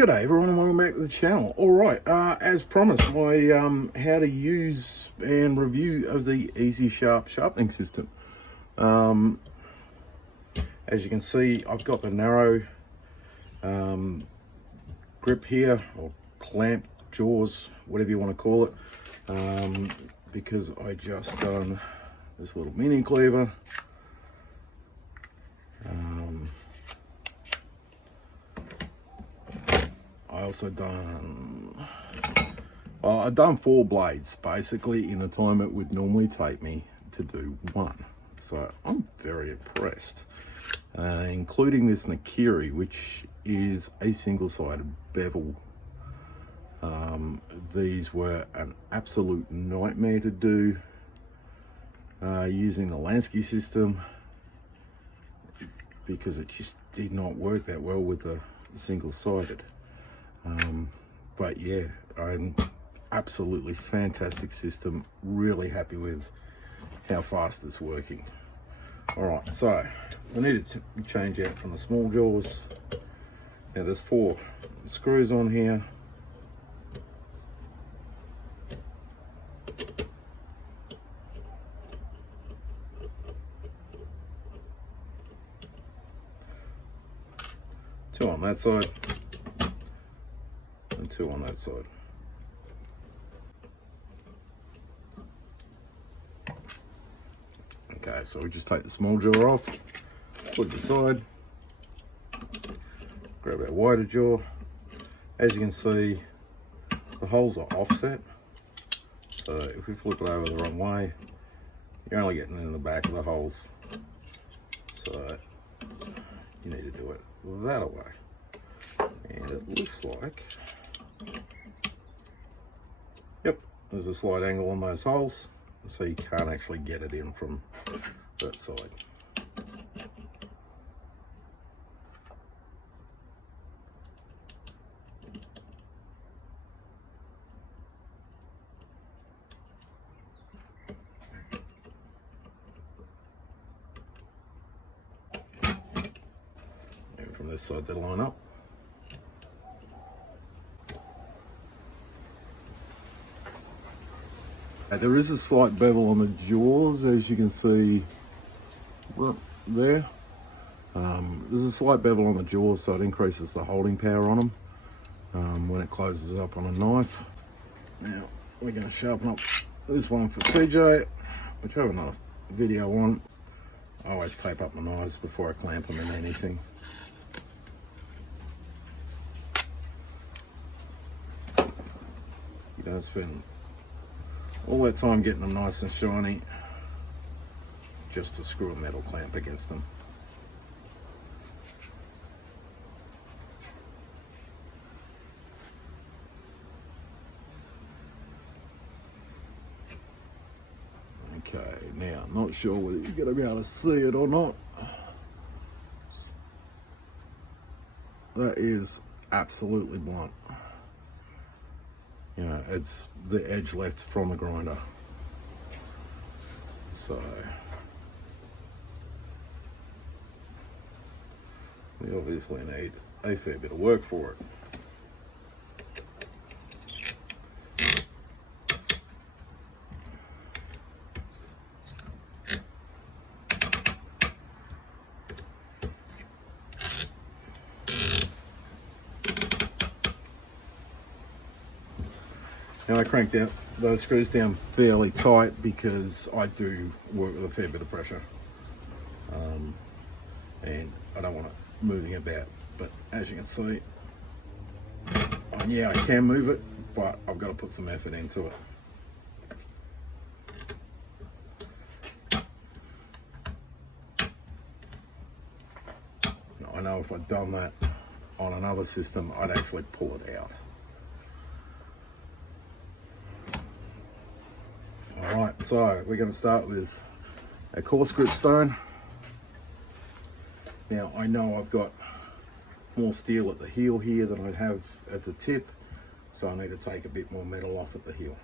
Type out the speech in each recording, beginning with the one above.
Good day everyone and welcome back to the channel. Alright, as promised, my how to use and review of the EZEsharp sharpening system. As you can see, I've got the narrow grip here, or clamp, jaws, whatever you want to call it, because I just done this little mini cleaver. I also I've done 4 blades basically in the time it would normally take me to do 1. So I'm very impressed, including this Nakiri, which is a single-sided bevel. These were an absolute nightmare to do using the Lansky system, because it just did not work that well with the single-sided. But yeah, an absolutely fantastic system. Really happy with how fast it's working. All right, so we need to change out from the small jaws. Now there's 4 screws on here. Two on that side and 2 on that side. Okay, so we just take the small jaw off, put it aside, grab our wider jaw. As you can see, the holes are offset, so if we flip it over the wrong way, you're only getting in the back of the holes, so you need to do it that way. And it looks like, yep, there's a slight angle on those holes, so you can't actually get it in from that side. And from this side, they'll line up. There is a slight bevel on the jaws, as you can see right there. There's a slight bevel on the jaws, so it increases the holding power on them when it closes up on a knife. Now we're going to sharpen up this one for CJ, which I have another video on. I always tape up my knives before I clamp them in anything. You don't spend all that time getting them nice and shiny just to screw a metal clamp against them. Okay, now I'm not sure whether you're going to be able to see it or not. That is absolutely blunt. You know, it's the edge left from the grinder. So we obviously need a fair bit of work for it. Now I cranked out those screws down fairly tight because I do work with a fair bit of pressure, and I don't want it moving about. But as you can see, yeah, I can move it, but I've got to put some effort into it. Now, I know if I'd done that on another system, I'd actually pull it out. Alright, so we're going to start with a coarse grip stone. Now I know I've got more steel at the heel here than I have at the tip, so I need to take a bit more metal off at the heel.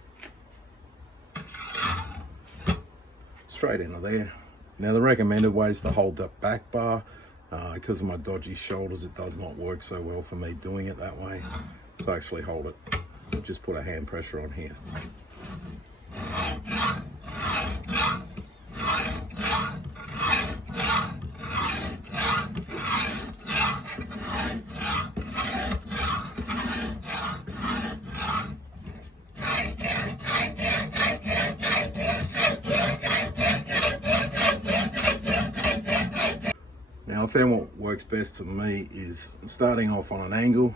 Straight into there. Now the recommended way is to hold the back bar Because of my dodgy shoulders, it does not work so well for me doing it that way. So actually hold it, just put a hand pressure on here. Now I found what works best for me is starting off on an angle,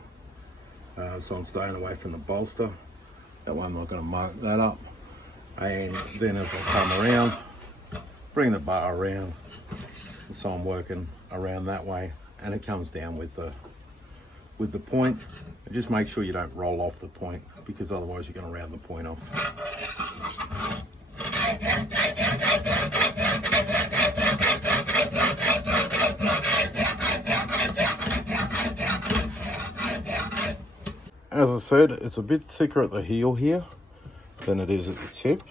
so I'm staying away from the bolster. That way I'm not going to mark that up. And then as I come around, bring the bar around, so I'm working around that way, and it comes down with the point. And just make sure you don't roll off the point, because otherwise you're going to round the point off. As I said, it's a bit thicker at the heel here than it is at the tip.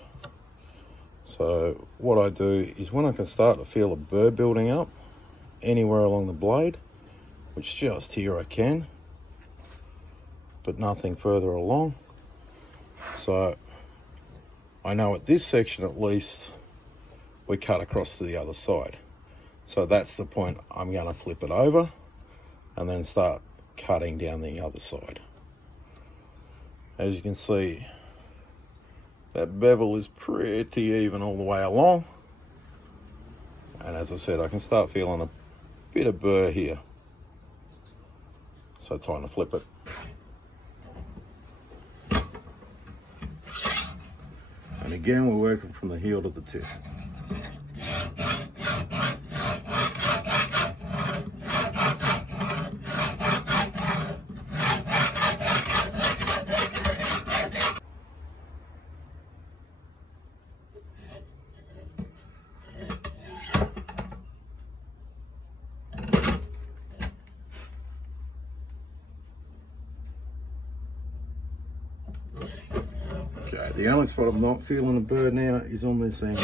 So what I do is, when I can start to feel a burr building up anywhere along the blade, which just here I can, but nothing further along. So I know at this section at least we cut across to the other side. So that's the point I'm going to flip it over and then start cutting down the other side. As you can see, that bevel is pretty even all the way along. And as I said, I can start feeling a bit of burr here. So time to flip it. And again, we're working from the heel to the tip. Okay, the only spot I'm not feeling a burr now is on this end.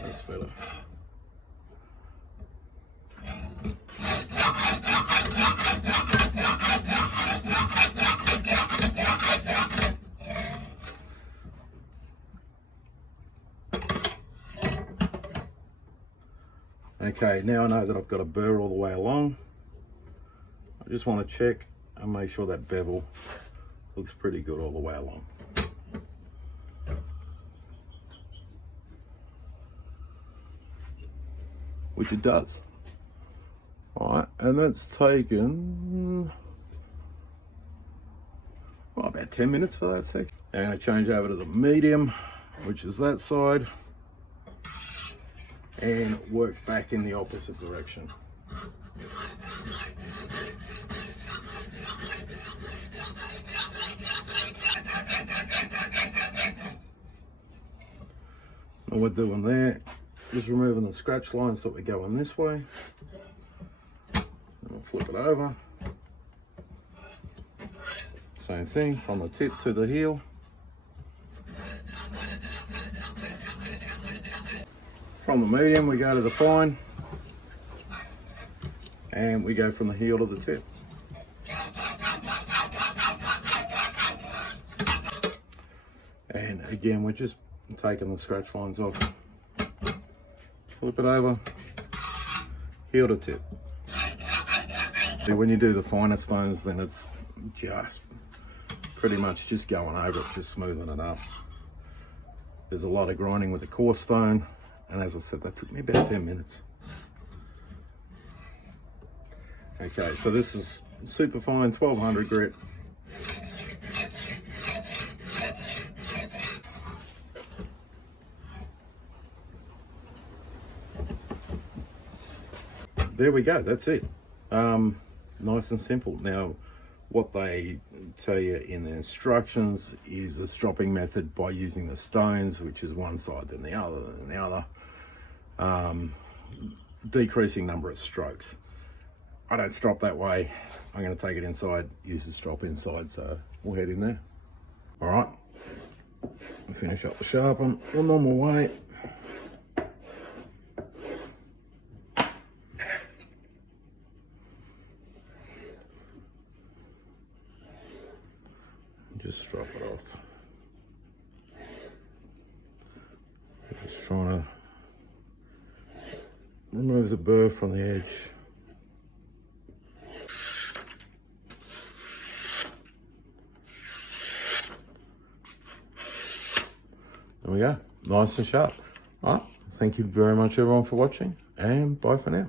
That's better. Okay, now I know that I've got a burr all the way along. I just want to check and make sure that bevel looks pretty good all the way along. Which it does. Alright, and that's taken well, about 10 minutes for that section. Now I'm going to change over to the medium, which is that side, and work back in the opposite direction. What we're doing there is removing the scratch lines that we're going this way. And we'll flip it over. Same thing from the tip to the heel. From the medium we go to the fine, and we go from the heel to the tip. And again, we're just taking the scratch lines off. Flip it over, heel to tip. When you do the finer stones, then it's just pretty much just going over it, just smoothing it up. There's a lot of grinding with the coarse stone, and as I said, that took me about 10 minutes. Okay, so this is super fine, 1200 grit. There we go, that's it. Nice and simple. Now, what they tell you in the instructions is the stropping method by using the stones, which is one side then the other, decreasing number of strokes. I don't strop that way. I'm going to take it inside, use the strop inside, so we'll head in there. All right, Finish up the sharpen the normal way. Just drop it off. Just trying to remove the burr from the edge. There we go, nice and sharp. All right, thank you very much everyone for watching, and bye for now.